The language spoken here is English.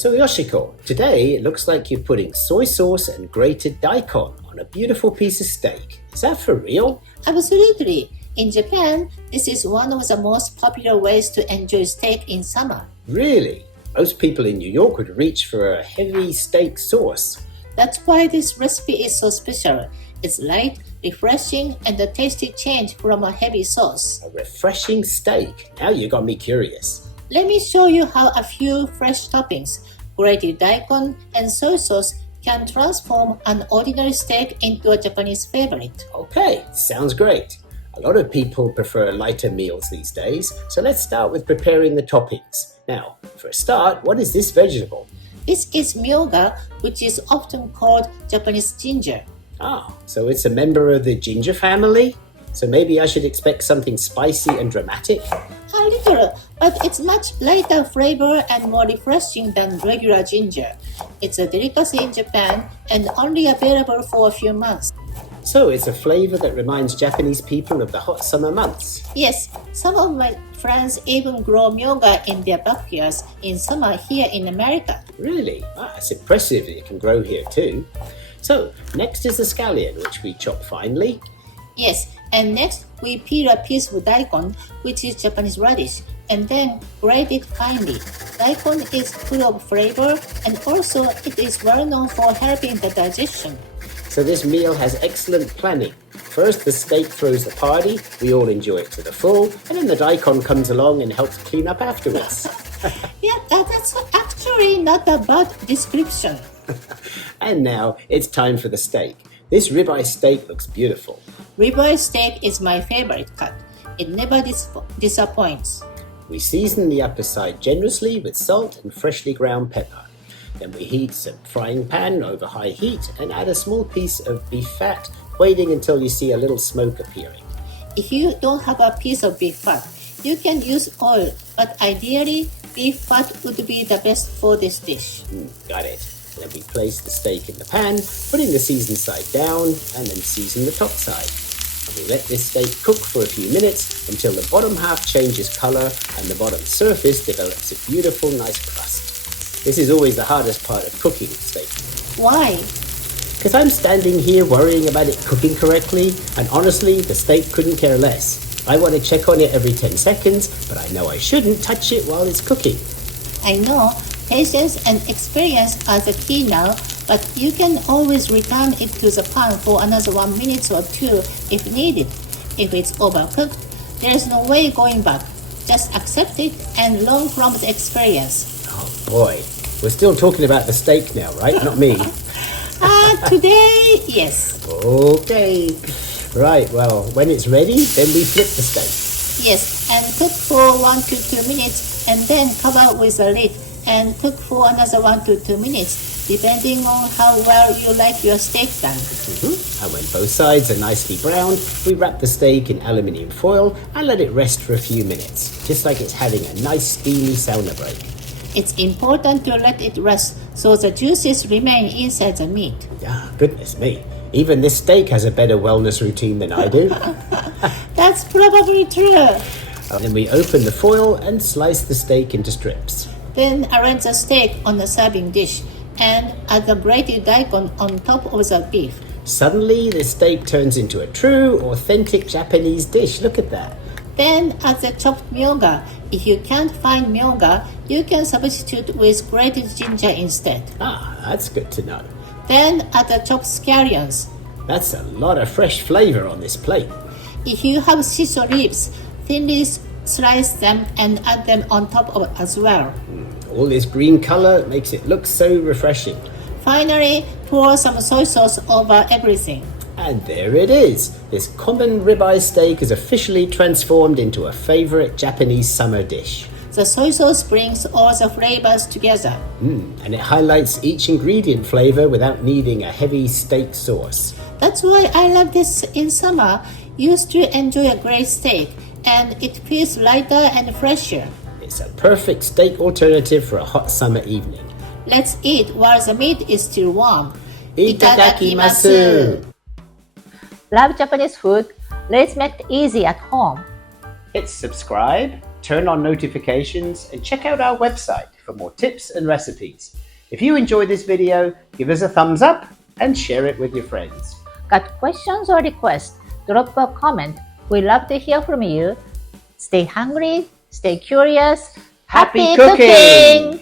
So Yoshiko, today it looks like you're putting soy sauce and grated daikon on a beautiful piece of steak. Is that for real? Absolutely. In Japan, this is one of the most popular ways to enjoy steak in summer. Really? Most people in New York would reach for a heavy steak sauce. That's why this recipe is so special. It's light, refreshing, and a tasty change from a heavy sauce. A refreshing steak. Now you got me curious. Let me show you how a few fresh toppings, grated daikon and soy sauce, can transform an ordinary steak into a Japanese favorite. Okay, sounds great. A lot of people prefer lighter meals these days, so let's start with preparing the toppings. Now, for a start, what is this vegetable? This is myoga, which is often called Japanese ginger. Ah, so it's a member of the ginger family? So maybe I should expect something spicy and dramatic? A little, but it's much lighter flavor and more refreshing than regular ginger. It's a delicacy in Japan and only available for a few months. So it's a flavor that reminds Japanese people of the hot summer months. Yes, some of my friends even grow myoga in their backyards in summer here in America. Really? Ah, it's impressive that it can grow here too. So, next is the scallion, which we chop finely. Yes, and next we peel a piece of daikon, which is Japanese radish, and then grate it finely. Daikon is full of flavor and also it is well known for helping the digestion. So this meal has excellent planning. First, the steak throws the party, we all enjoy it to the full, and then the daikon comes along and helps clean up afterwards. Yeah, that's actually not a bad description. And now, it's time for the steak. This ribeye steak looks beautiful. Ribeye steak is my favorite cut. It never disappoints. We season the upper side generously with salt and freshly ground pepper. Then we heat some frying pan over high heat and add a small piece of beef fat, waiting until you see a little smoke appearing. If you don't have a piece of beef fat, you can use oil, but ideally, beef fat would be the best for this dish. Got it. Then we place the steak in the pan, putting the seasoned side down, and then season the top side. And we let this steak cook for a few minutes until the bottom half changes color and the bottom surface develops a beautiful, nice crust. This is always the hardest part of cooking steak. Why? Because I'm standing here worrying about it cooking correctly, and honestly, the steak couldn't care less. I want to check on it every 10 seconds, but I know I shouldn't touch it while it's cooking. I know patience and experience are the key now, but you can always return it to the pan for another 1 minute or two if needed. If it's overcooked, there's no way going back. Just accept it and learn from the experience. Oh boy, we're still talking about the steak now, right? Not me. Today, yes. Okay. Right, well, when it's ready, then we flip the steak. Yes, and cook for 1 to 2 minutes and then cover with a lid and cook for another 1 to 2 minutes, depending on how well you like your steak done. And when both sides are nicely browned, we wrap the steak in aluminium foil and let it rest for a few minutes, just like it's having a nice steamy sauna break. It's important to let it rest so the juices remain inside the meat. Ah, goodness me. Even this steak has a better wellness routine than I do. That's probably true. And then we open the foil and slice the steak into strips. Then arrange the steak on a serving dish and add the grated daikon on top of the beef. Suddenly, the steak turns into a true, authentic Japanese dish. Look at that. Then add the chopped myoga. If you can't find myoga, you can substitute with grated ginger instead. Ah, that's good to know. Then add the chopped scallions. That's a lot of fresh flavor on this plate. If you have shiso leaves, thinly slice them and add them on top of it as well. All this green color makes it look so refreshing. Finally, pour some soy sauce over everything. And there it is. This common ribeye steak is officially transformed into a favorite Japanese summer dish. The soy sauce brings all the flavors together. And it highlights each ingredient flavor without needing a heavy steak sauce. That's why I love this in summer. You still enjoy a great steak, and it feels lighter and fresher. It's a perfect steak alternative for a hot summer evening. Let's eat while the meat is still warm. Itadakimasu! Love Japanese food? Let's make it easy at home. Hit subscribe turn on notifications, and check out our website for more tips and recipes. If you enjoyed this video, give us a thumbs up and share it with your friends. Got questions or requests? Drop a comment. We love to hear from you. Stay hungry, stay curious. Happy cooking!